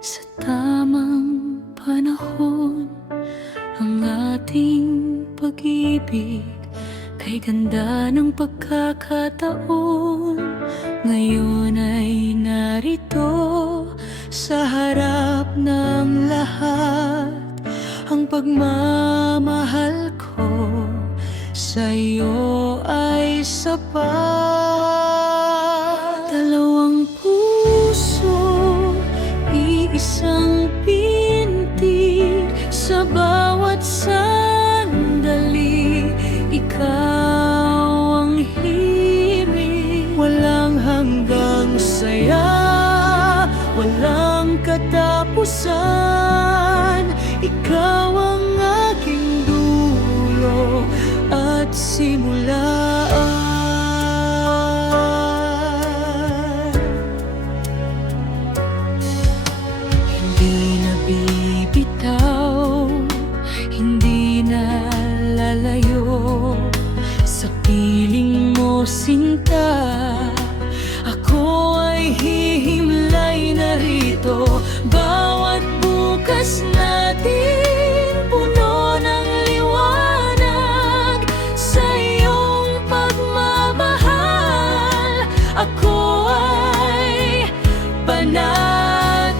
sa tamang panahon. Ang ating pag-ibig kay ganda ng pagkakataon. Ngayon ay narito sa harap ng lahat. Ang pagmamahal ko sa'yo ay sapat. Dalawang puso, iisang pintig, sa bawat sandali ikaw ang himig. Walang hanggang saya, walang katapusan. Ikaw ang aking dulo at simulan. Hindi na bibitaw, hindi na lalayo sa piling mo, sinta. Ako ay hihimlay na rito. Bawat bukas natin puno ng liwanag sa iyong pagmamahal. Ako ay panatag.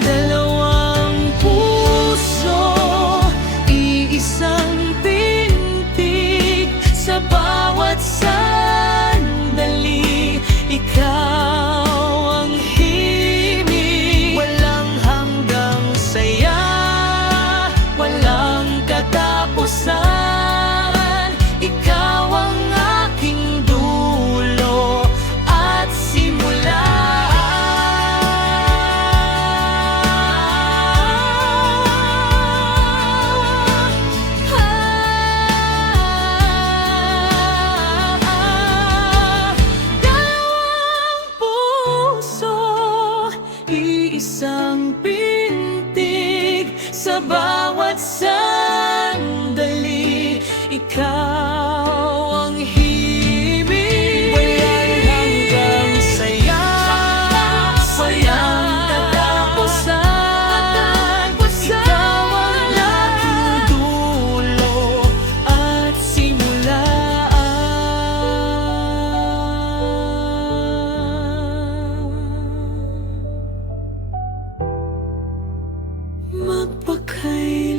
Dalawang puso, iisang pintig, sa bawat sandali ikaw ang himig. Walang hanggang saya, walang katapusan. Ikaw ang aking dulo at simulan. Dalawang puso, iisang pintig, sa bawat sandali ikaw ang himig. Walang hanggang saya, walang katapusan. Ikaw ang aking dulo at simulan. Magpakailanman